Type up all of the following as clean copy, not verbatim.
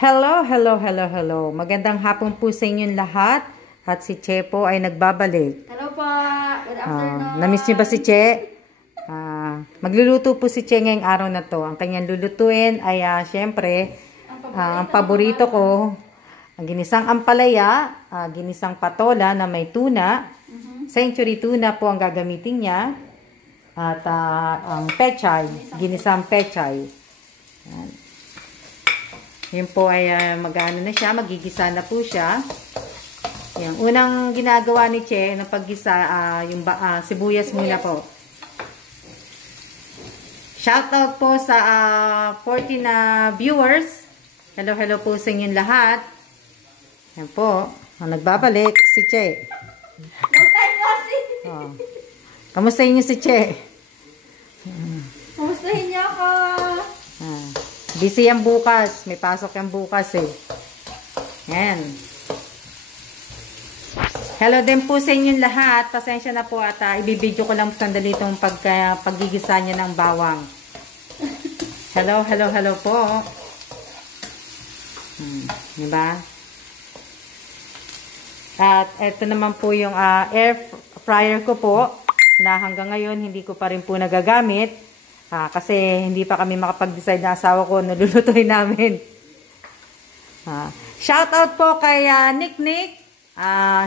Hello, hello, hello, hello. Magandang hapon po sa inyong lahat. At si Che po ay nagbabalik. Hello po. Good afternoon. Namiss niyo ba si Che? Magluluto po si Che ngayong araw na to. Ang kanyang lulutuin ay syempre, ang paborito ko, ang ginisang ampalaya, ginisang patola na may tuna. Century tuna po ang gagamitin niya. At ang pechay, ginisang pechay. Yan. Yun po ay mag-ano na siya, magigisa na po siya. Yung unang ginagawa ni Che na paggisa, yung sibuyas muna po. Shoutout po sa 40 na viewers. Hello, hello po sa inyong lahat. Yan po, ang nagbabalik si Che. No time kasi. Kamustahin niyo si Che? Kamustahin niyo ako. Busy yan bukas. May pasok yan bukas eh. Yan. Hello din po sa inyong lahat. Pasensya na po at ibibidyo ko lang sandali itong paggigisa niya ng bawang. Hello, hello, hello po. Diba? At ito naman po yung air fryer ko po na hanggang ngayon hindi ko pa rin po nagagamit. Kasi hindi pa kami makapag-decide na asawa ko, nalulutuin namin. Shoutout po kay Nick.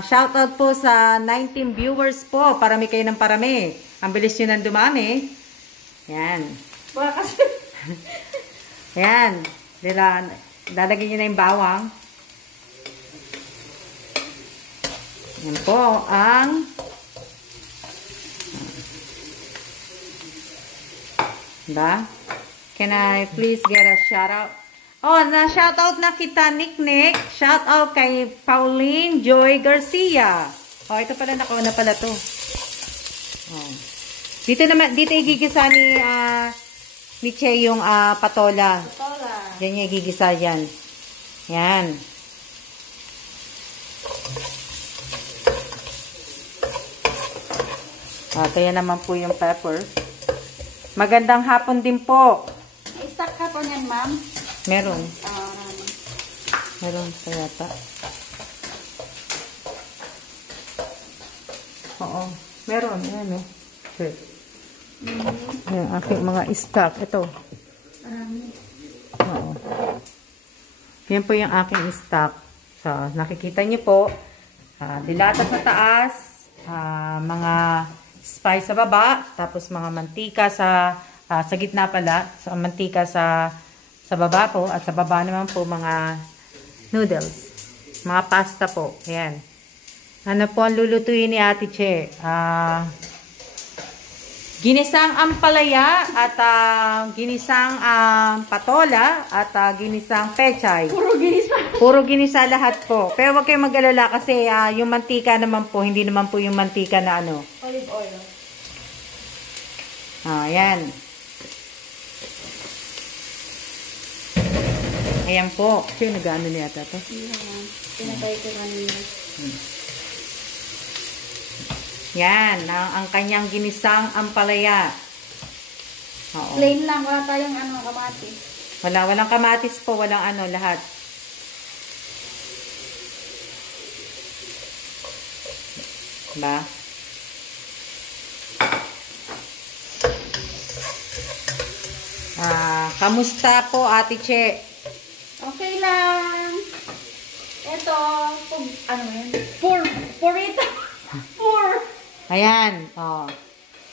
Shoutout po sa 19 viewers po. Parami kayo ng parami. Ang bilis nyo nang dumami. Yan. Yan. Lalagyan nyo na yung bawang. Yan po ang diba? Can I please get a shout out? Shout out na kita, Nick. Shout out kay Pauline Joy Garcia. Ito pala, nakauna pala to. Dito igigisa ni Che yung patola. Diyan niya igigisa yan. Yan. Ito yan naman po yung pepper. Magandang hapon din po. May stock ka po niyan, ma'am? Meron. Meron pa yata. Oo. Meron. Ayan o. Sure. Yung aking mga stock. Ito. Oo. Yan po yung aking stock. So, nakikita niyo po. Dilata sa taas. Mga spice sa baba, tapos mga mantika sa gitna pala, so mantika sa baba po, at sa baba naman po mga noodles, mga pasta po. Ayan. Ano po ang lulutuin ni Ate Che? Ginisang ampalaya at ginisang patola at ginisang pechay. Puro ginisa lahat po. Pero huwag kayong mag-alala kasi yung mantika naman po, hindi naman po yung mantika na ano. Olive oil. Ayan. Ayan po. Sino nag-ano niya ito? Pinatay ko kanina. Yan. Ang kanyang ginisang ampalaya. Oo. Plain lang. Wala tayong kamatis. Walang kamatis po. Walang lahat. Diba? Kamusta po, Ate Che? Okay lang. Ito, purito. Ayan.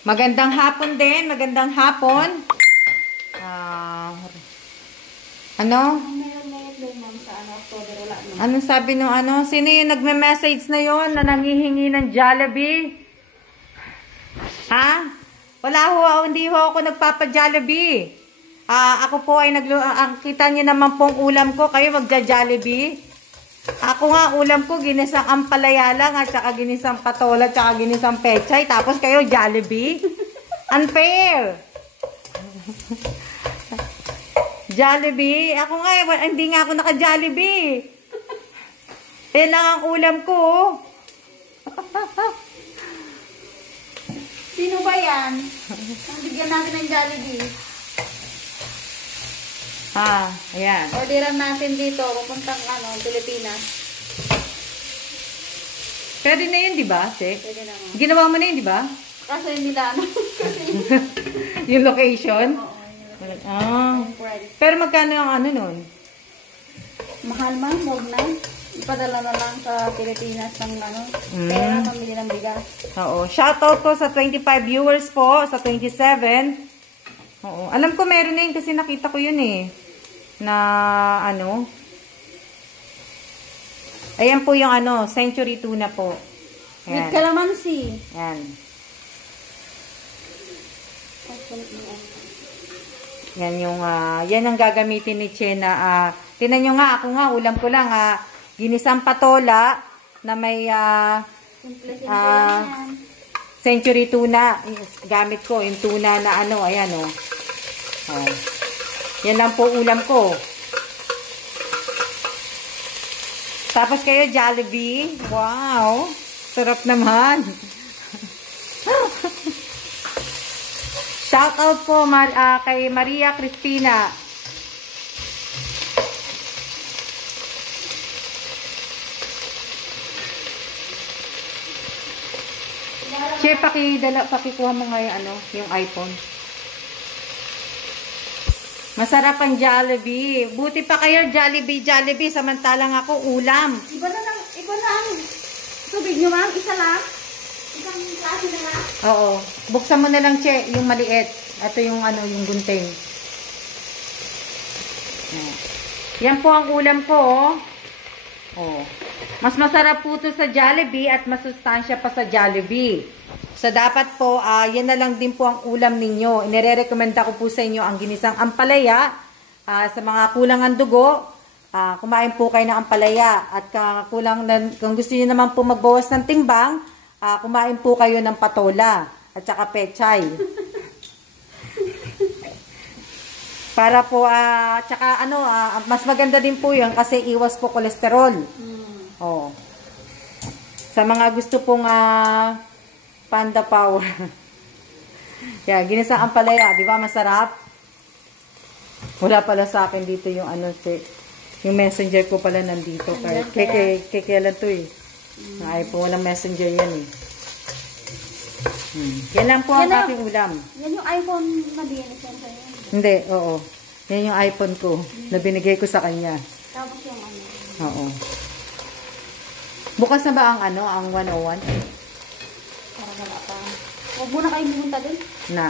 Magandang hapon din. Magandang hapon. Anong sabi nung Sino yung nagme-message na yon na nangihingi ng Jollibee? Wala hindi ako nagpapa-Jollibee. Ako po ay kita niyo naman pong ulam ko, kayo magja-Jollibee. Ako nga, ulam ko, ginisang ampalaya lang, at saka ginisang patola, at saka ginisang pechay, tapos kayo, Jollibee? Unfair! Jollibee? Ako nga, hindi nga ako naka-Jollibee. Yan lang ang ulam ko. Sino ba yan? Ang bigyan natin ng Jollibee. Ayan. Orderan natin dito, pupuntang Pilipinas. Pwede na yun, di ba, Che? Pwede naman. Ginawa mo na yun, di ba? Kaso hindi na kasi Yung location? oo, yun. Pwede. Pero magkano ang nun? Mahal man, huwag na. Ipadala na lang sa Pilipinas ng Mm. pera, pamili ng bigas. Oo. Shoutout po sa 25 viewers po, sa 27. Oo. Alam ko meron na yun kasi nakita ko yun eh. Na ayan po yung century tuna po. With Ayan. calamansi. Ayan. Yan yung, yan ang gagamitin ni Che na, tinan nyo nga, ako nga, ulam ko lang, ginisang patola na may, Simple yan. century tuna. Gamit ko, yung tuna na ayan o. Yan lang po ulam ko. Tapos kayo, Jollibee. Wow! Sarap naman. Shout out po kay Maria Cristina. Che, pakikuha mo nga yung iPhone. Masarap ang Jollibee. Buti pa kayo, Jollibee, samantalang ako, ulam. Iba na ang tubig nyo, ma'am. Isa lang. Isang klase na lang. Oo. Buksan mo na lang, Che, yung maliit. Ito yung yung gunting. Yan po ang ulam ko, oh. Oh. Mas masarap po ito sa Jollibee at masustansya pa sa Jollibee. So, dapat po, yan na lang din po ang ulam ninyo. Inire-recommenda ko po sa inyo ang ginisang ampalaya. Sa mga kulang ang dugo, kumain po kayo ng ampalaya. At kung gusto niyo naman po magbawas ng timbang, kumain po kayo ng patola. At saka pechay. Para po, tsaka mas maganda din po yun kasi iwas po kolesterol. Oh. Sa mga gusto pong panda power. Kaya, ginisang ampalaya, di ba masarap? Wala pala sa akin dito yung yung messenger ko pala nandito. Kailan to eh. Ay po, walang messenger yan eh. Yan lang po ang aking ulam. Yan yung iPhone na binigay sa'yo. Hindi, oo. Yan yung iPhone ko na binigay ko sa kanya. Tapos yung Oo. Bukas na ba ang 101? Para wala pa. Huwag muna kayo pupunta dun. Na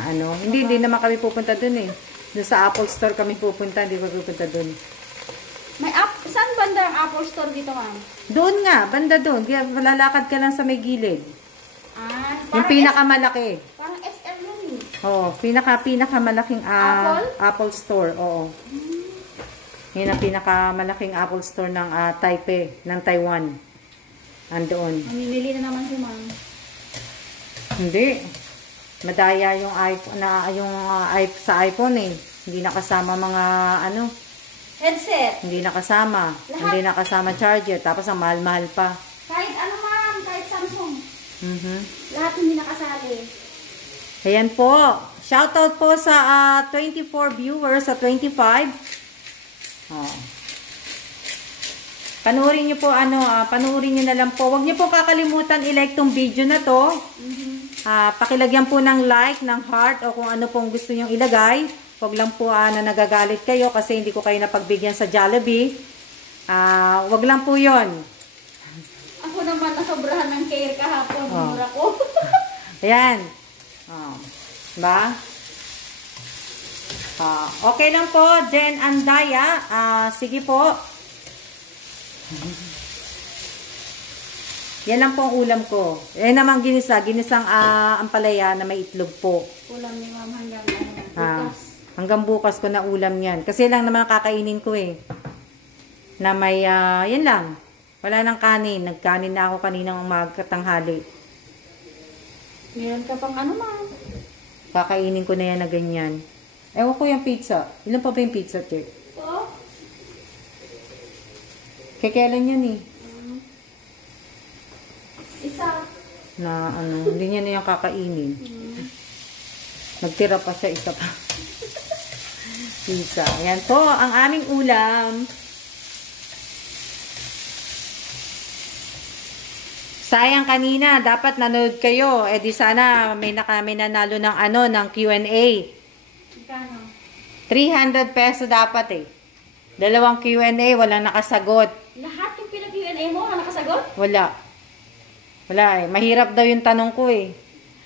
Hindi naman kami pupunta dun eh. Doon sa Apple Store kami pupunta, hindi ko pupunta dun. May saan banda ang Apple Store dito, ma'am? Doon nga, banda doon. Kaya lalakad ka lang sa may gilid. Yung Parang pinakamalaki. Parang SM yun eh. Oo, pinakamalaking Apple Store. Oo. Yan ang pinakamalaking Apple Store ng Taipei, ng Taiwan. Andoon. Mamimili na naman si ma'am. Hindi. Madaya yung iPhone sa iPhone eh. Hindi nakasama mga Headset. hindi nakasama. Lahat. Hindi nakasama charger. Tapos ang mahal-mahal pa. Kahit ma'am, kahit Samsung. Lahat hindi nakasali. Ayan po. Shoutout po sa 24 viewers sa 25. Oh. Panoorin nyo po panoorin nyo na lang po. Huwag nyo po kakalimutan i-like tong video na to. Pakilagyan po ng like, ng heart o kung ano pong gusto nyong ilagay. Huwag lang po na nagagalit kayo kasi hindi ko kayo napagbigyan sa Jollibee. Huwag lang po yon. Ako naman nasobrahan ng care kahapon. Mura ko. Ayan. Ba? Okay lang po, Jen Andaya. Sige po. Yan lang po ang ulam ko. Naman ginisang ampalaya na may itlog po. Ulam ni ma'am hanggang bukas. Hanggang bukas ko na ulam yan. Kasi lang naman kakainin ko eh. Na may, yan lang. Wala nang kanin. Nagkanin na ako kaninang umaga tanghali. Meron ka pang ma'am? Kakainin ko na yan na ganyan. Ewan ko yung pizza. Ilan pa ba yung pizza, Che? Oo. Kailan yun eh? Isa. Na hindi niya na yung kakainin. Nagtira pa siya, isa pa. Pizza. Ayan po ang aming ulam. Sayang kanina, dapat nanood kayo. Eh di sana may nanalo ng ng Q&A. Magkano? 300 peso dapat eh. Dalawang Q&A, walang nakasagot. Lahat yung pinag-Q&A mo, wala nakasagot? Wala. Wala eh. Mahirap daw yung tanong ko eh.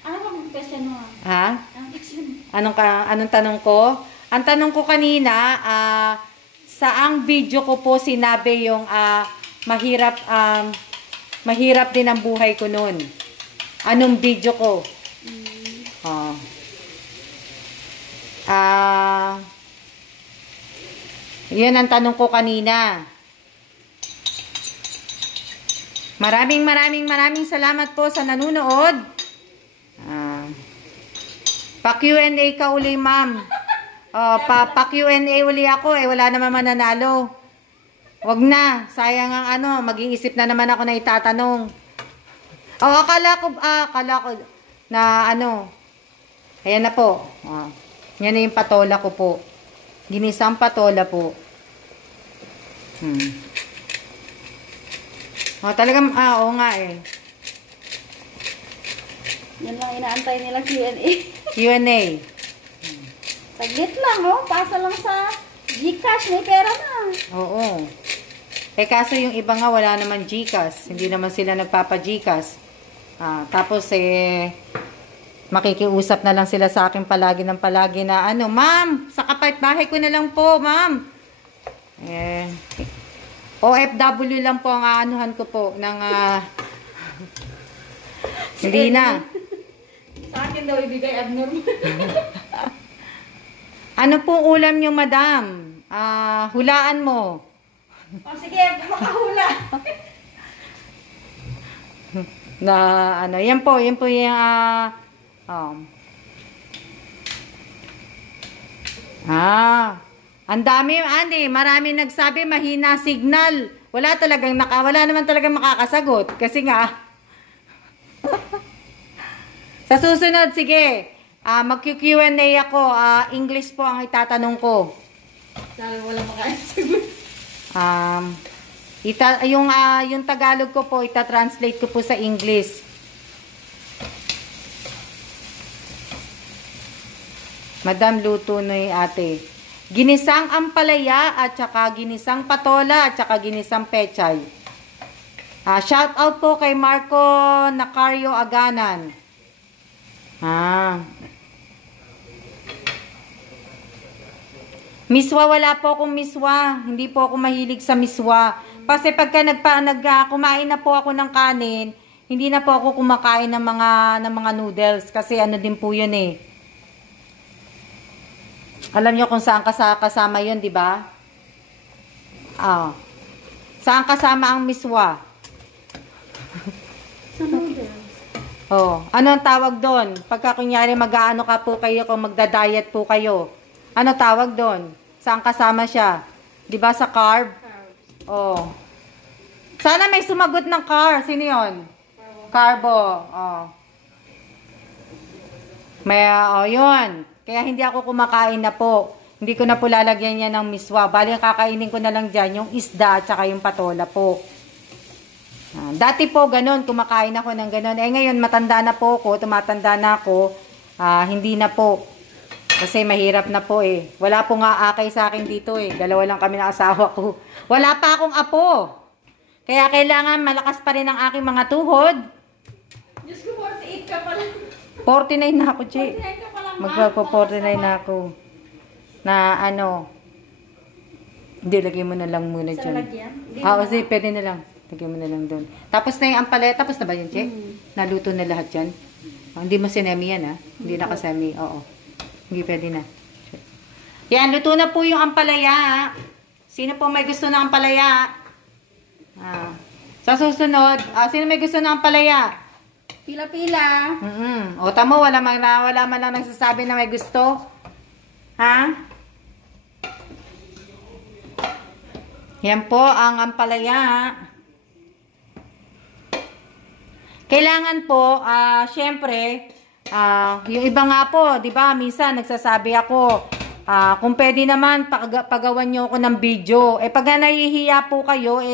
Ano bang question mo? Ha? Ang question mo? Anong tanong ko? Ang tanong ko kanina, saang video ko po sinabi yung mahirap din ang buhay ko noon. Anong video ko? Yun ang tanong ko kanina. Maraming salamat po sa nanonood. Pa-Q&A ka uli, ma'am. Pa-Q&A uli ako eh. Wala naman mananalo. Wag na. Sayang ang mag-iisip na naman ako na itatanong. Akala ko na Ayan na po. Yan na yung patola ko po. Ginisang patola po. Talagang, oo nga eh. Yan lang inaantay nila Q&A. Q&A. Saglit lang, Pasa lang sa Gcash. May pera na. Oo. Kaso yung iba nga wala naman Gcash. Hindi naman sila nagpapa-Gcash. Tapos makikiusap na lang sila sa akin palagi na ma'am, sa kapitbahay ko na lang po, ma'am. OFW lang po ang aanuhan ko po ng hindi na. Sa akin daw ibigay abnormal. Ano pong ulam nyo, madam? Hulaan mo. Sige, makahula. Yan po yung ang dami, marami nagsabi mahina signal. Wala naman talagang makakasagot kasi nga sa susunod, sige, mag-Q&A ako, English po ang itatanong ko. Sabi wala makakasagot. Yung Tagalog ko po, ita-translate ko po sa English. Madam, luto na ate. Ginisang ampalaya at saka ginisang patola at saka ginisang pechay. Shout out po kay Marco Nacario Aganan. Miswa, wala po akong miswa. Hindi po ako mahilig sa miswa. Kasi pagka kumain na po ako ng kanin, hindi na po ako kumakain ng mga noodles. Kasi din po yun eh. Alam niyo kung saan kasama yun, di ba? Saan kasama ang miswa? Sa noodles. Ano ang tawag doon? Pagka kunyari mag-aano ka po kayo, kung magda-diet po kayo. Ano tawag doon? Saan kasama siya? Di ba sa carb? Sana may sumagot ng carb. Sino yun? Carbo. Yun. Kaya hindi ako kumakain na po. Hindi ko na po lalagyan niya ng miswa. Bali, kakainin ko na lang dyan yung isda at saka yung patola po. Dati po ganun, kumakain ako ng ganun. Ngayon, matanda na po ako, tumatanda na ako. Hindi na po. Kasi mahirap na po eh. Wala po nga akay sa akin dito eh. Dalawa lang kami ng asawa ko. Wala pa akong apo. Kaya kailangan malakas pa rin ang aking mga tuhod. Diyos ko, 48 ka pala. 49 na ako, Che. 49 ka pala. Magpapa-49 na ako. Hindi, lagay mo na lang muna dyan. Sa lagyan? Kasi pwede na lang. Lagay mo na lang doon. Tapos na yung ampalaya. Tapos na ba yun, Che? Naluto na lahat yan. Hindi mo sinemi yan, Hindi nakasemi. Oo. Hindi pwede na. Yan, luto na po yung ampalaya. Sino po may gusto ng ampalaya? Sa susunod, sino may gusto ng ampalaya? Pila-pila. O tamo, wala man lang nagsasabi na may gusto. Yan po ang ampalaya. Kailangan po, syempre, yung iba nga po, di ba, minsan nagsasabi ako, Kung pwede naman, pagawan nyo ako ng video. Pag nahihiya po kayo,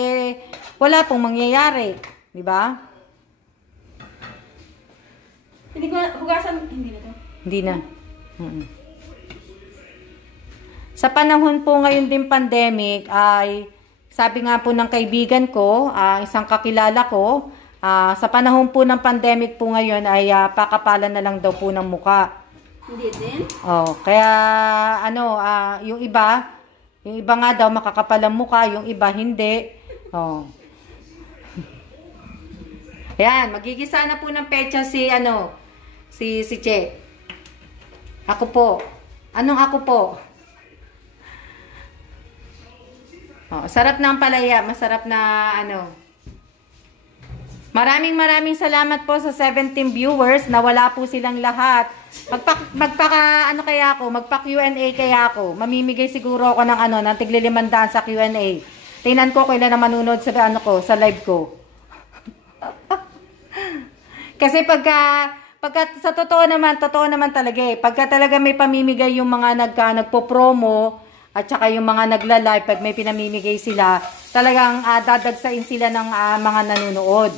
wala pong mangyayari. Di ba? Hindi ko hugasan. Hindi na to. Hindi na. Sa panahon po ngayon din pandemic, ay sabi nga po ng kaibigan ko, isang kakilala ko, sa panahon po ng pandemic po ngayon ay pakapalan na lang daw po ng muka. Hindi din? Kaya yung iba nga daw makakapal ang muka, yung iba hindi. Ayan, magigisa na po ng pecha si Che. Ako po. Anong ako po? Sarap na ang palaya, masarap na Maraming salamat po sa 17 viewers na wala po silang lahat. Magpa-Q&A kaya ako. Mamimigay siguro ako ng tig-500 sa Q&A. Tingnan ko kailan na manunod sa sa live ko. Kasi pagka sa totoo naman talaga pagka talaga may pamimigay yung mga nagpo-promo at saka yung mga nagla-live, pag may pinamimigay sila, talagang dadagsain sila ng mga nanonood.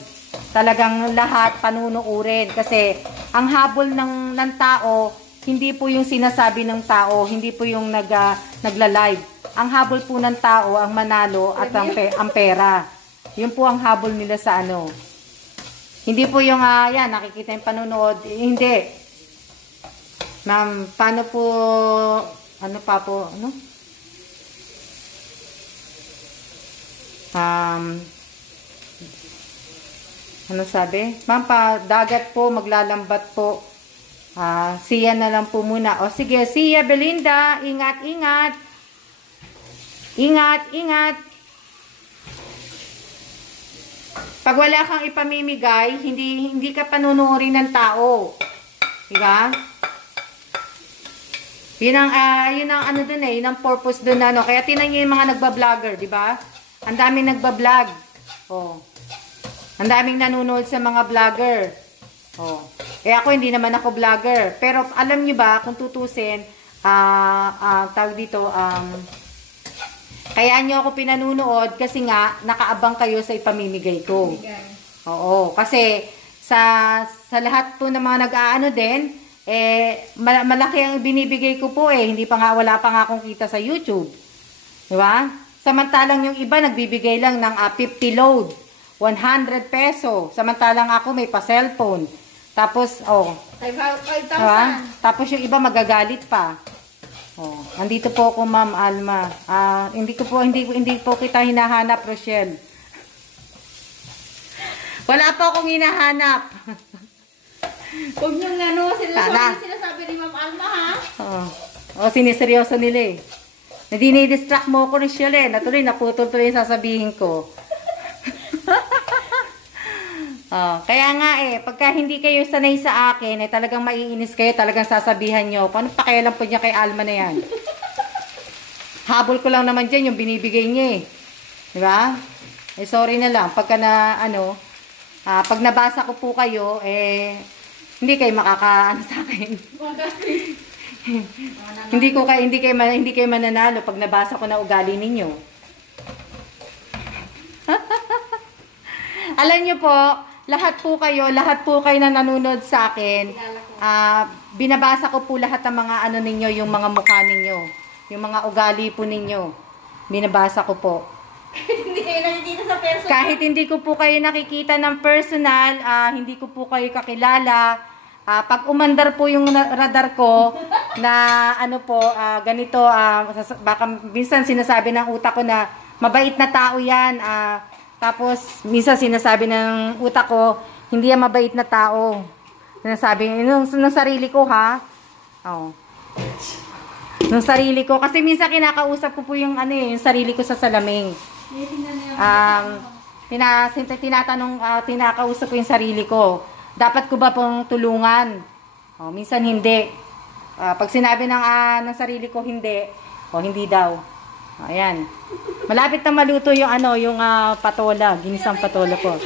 Talagang lahat panunuurin kasi ang habol ng tao, hindi po yung sinasabi ng tao, hindi po yung nagla-live. Ang habol po ng tao, ang manalo at ang pera. Yun po ang habol nila sa Hindi po yung nakikita yung panunood, hindi. Ma'am, paano po ano sabi? Ma'am, dagat po, maglalambat po. Siya na lang po muna. O sige, Siya Belinda, ingat. Ingat. Pag wala kang ipamimigay, hindi ka panunuorin ng tao. Diba? Yun ang dun yun ang purpose dun Kaya tinan nyo yung mga nagba-vlogger, diba? Ang daming nagba-vlog. Ang daming nanonood sa mga vlogger. Ako hindi naman ako vlogger. Pero alam niyo ba, kung tutusin, tawag dito, kaya nyo ako pinanunood kasi nga, nakaabang kayo sa ipamimigay ko. Kasi sa lahat po ng mga nag-aano din, malaki ang binibigay ko po hindi pa nga, wala pa nga akong kita sa YouTube. Diba? Samantalang yung iba, nagbibigay lang ng 50 load. 100 peso. Samantalang ako may pa-cellphone. Tapos, 5,000. Diba? Tapos yung iba magagalit pa. Andito po ako, Ma'am Alma. Hindi po kita hinahanap, Rochelle. Wala po akong hinahanap. Huwag niyong sinasabi ni Ma'am Alma, ha? Siniseryoso nila Dinidistract mo ako, Rochelle Natuloy, naputol-tuloy yung sasabihin ko. Kaya nga pagka hindi kayo sanay sa akin, talagang maiinis kayo, talagang sasabihan nyo, paano pakialam po niya kay Alma na yan? Habol ko lang naman dyan yung binibigay niya Diba? Sorry na lang, pagka pag nabasa ko po kayo, hindi kayo makakaano sa akin. hindi kayo mananalo pag nabasa ko na ugali ninyo. Alam nyo po, lahat po kayo na nanonood sa akin, binabasa ko po lahat ng mga ninyo, yung mga mukha ninyo, yung mga ugali po ninyo. Binabasa ko po. Hindi kayo nakikita sa personal. Kahit hindi ko po kayo nakikita ng personal, hindi ko po kayo kakilala, pag umandar po yung radar ko na ganito, baka minsan sinasabi ng utak ko na mabait na tao yan, tapos, minsan sinasabi ng utak ko, hindi yan mabait na tao. Sinasabi, nung sarili ko Nung sarili ko. Kasi minsan kinakausap ko po yung yung sarili ko sa salamin. Tinakausap ko yung sarili ko. Dapat ko ba pong tulungan? Minsan hindi. Pag sinabi ng sarili ko hindi, hindi daw. Ayan. Malapit na maluto yung yung patola, ginisang patola po.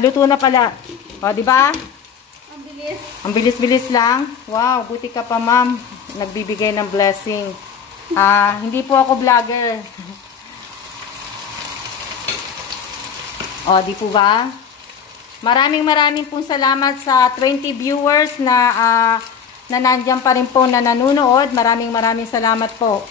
Luto na pala. Di ba? Ang bilis. Ang bilis-bilis lang. Wow, buti ka pa, ma'am. Nagbibigay ng blessing. Hindi po ako vlogger. O, di po ba? Maraming pong salamat sa 20 viewers na nandiyan pa rin po na nanonood. Maraming salamat po.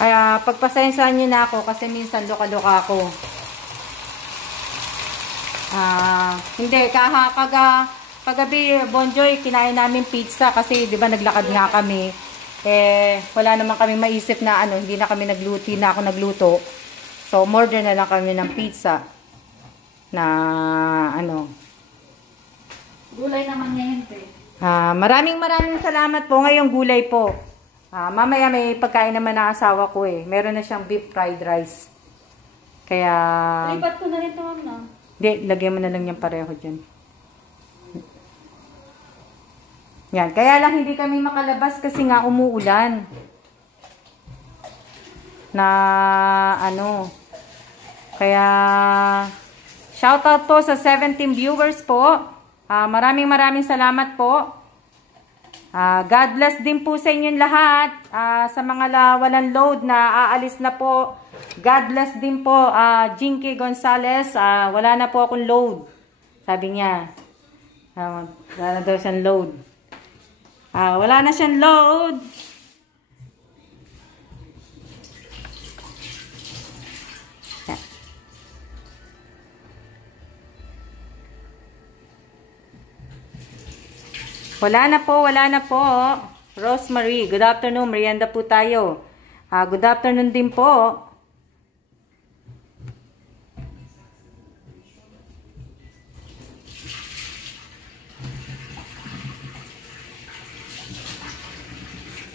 Kaya pagpasensyahan niyo na ako kasi minsan loka-loka ako. Hindi, kagabi, Bonjoy, kinain namin pizza kasi 'di ba naglakad nga kami. Wala naman kami maisip na hindi na kami nagluto, na ako nagluto. So, order na lang kami ng pizza na Gulay naman ngayon, te. Maraming salamat po. Ngayong gulay po. Mamaya may pagkain naman ng asawa ko Meron na siyang beef fried rice. Kaya... Lipat ko na rin ito, no? Hindi, lagyan mo na lang yung pareho dyan. Yan. Kaya lang hindi kami makalabas kasi nga umuulan. Kaya... Shoutout po sa 17 viewers po. Maraming salamat po. God bless din po sa inyong lahat. Sa mga walang load na aalis na po. God bless din po. Jinky Gonzales, wala na po akong load. Sabi niya. Wala na daw siyang load. Wala na siyang load. Wala na po. Rosemary, good afternoon. Merienda po tayo. Good afternoon din po.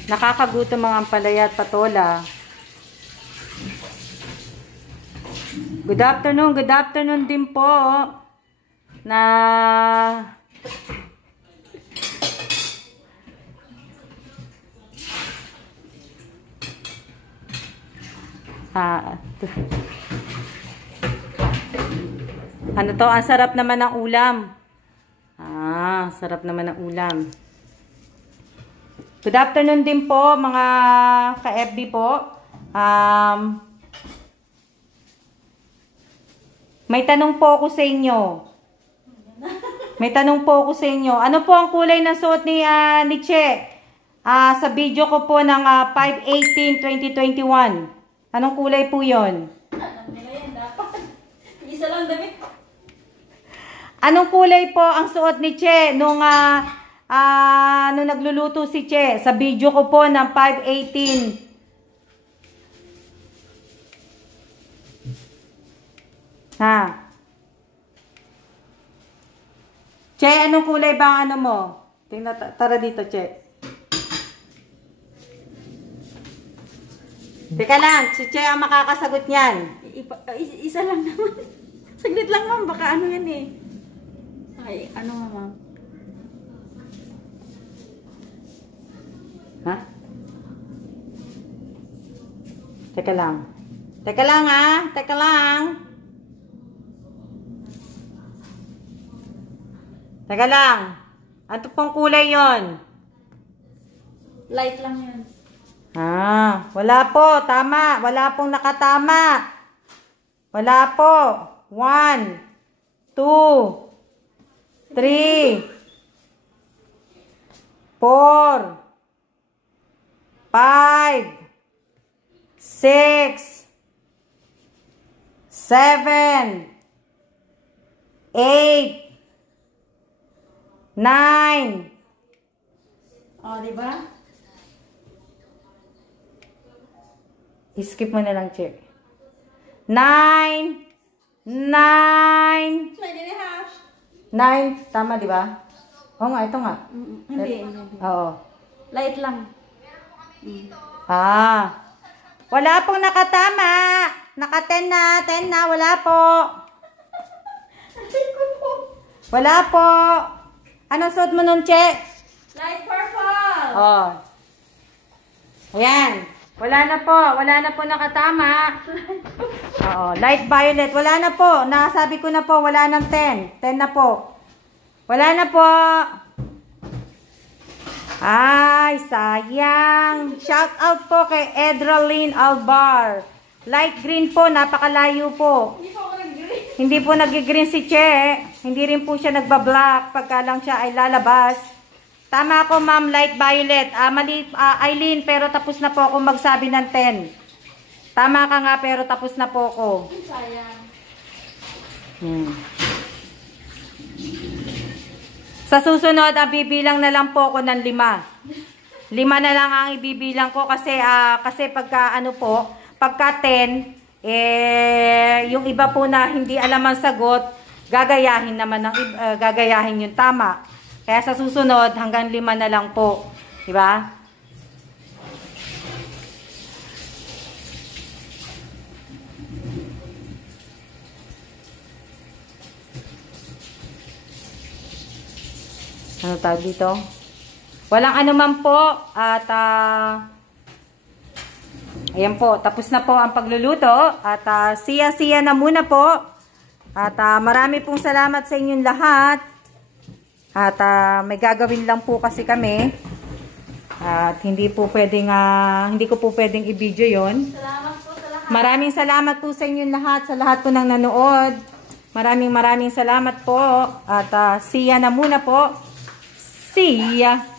Nakakagutom mga ampalaya at patola. Good afternoon din po. Ang sarap naman ng ulam. Sarap naman ng ulam. Good afternoon din po, mga ka-FB po. May tanong po ako sa inyo. Ano po ang kulay ng suot ni Che? Sa video ko po ng 5/18/2021. Anong kulay po yon? Alam nila yan, dapat. Isa lang damit. Anong kulay po ang suot ni Che nung nagluluto si Che? Sa video ko po ng 5/18. Che, anong kulay ba ang mo? Tingnan, tara dito, Che. Teka lang, si Che ang makakasagot niyan. Isa lang naman. Saglit lang, ma'am. Baka yan Ay, ma'am? Teka lang. Teka lang. Ano pong kulay yon? Light lang yan. Wala po. Tama. Wala pong nakatama. Wala po. 1, 2, 3, 4, 5, 6, 7, 8, 9. Diba? I-skip mo na lang, check. 9. 9. 9. Tama, di ba? Oo nga, ito nga. Hindi. Oo. Light lang. Wala pong nakatama. Naka-10 na. 10 na. Wala po. Wala po. Anong suot mo nun, Che? Light purple. Ayan. Wala na po nakatama. Light violet. Wala na po. Nasabi ko na po, wala ng 10. 10 na po. Wala na po. Ay, sayang. Shout out po kay Edralyn Albar. Light green po, napakalayo po. Hindi po ako nag-green. Hindi po nag-green si Che. Hindi rin po siya nagbablock pagka lang siya ay lalabas. Tama ako, ma'am, light violet. Mali, Eileen, pero tapos na po ako magsabi ng 10. Tama ka nga, pero tapos na po ako. Sayang. Sa susunod, bibilang na lang po ako ng 5. 5 na lang ang ibibilang ko kasi pagka ano po, pagka 10, yung iba po na hindi alam ang sagot, gagayahin naman gagayahin yung tama. Kaya sa susunod, hanggang 5 na lang po. Diba? Ano tawag dito? Walang anuman po. At, ayan po. Tapos na po ang pagluluto. At, siya-siya na muna po. At, marami pong salamat sa inyong lahat. At, may gagawin lang po kasi kami. At, hindi ko po pwedeng i-video yon. Salamat po sa lahat. Maraming salamat po sa inyong lahat. Sa lahat po ng nanood. Maraming salamat po. At, siya na muna po. See ya!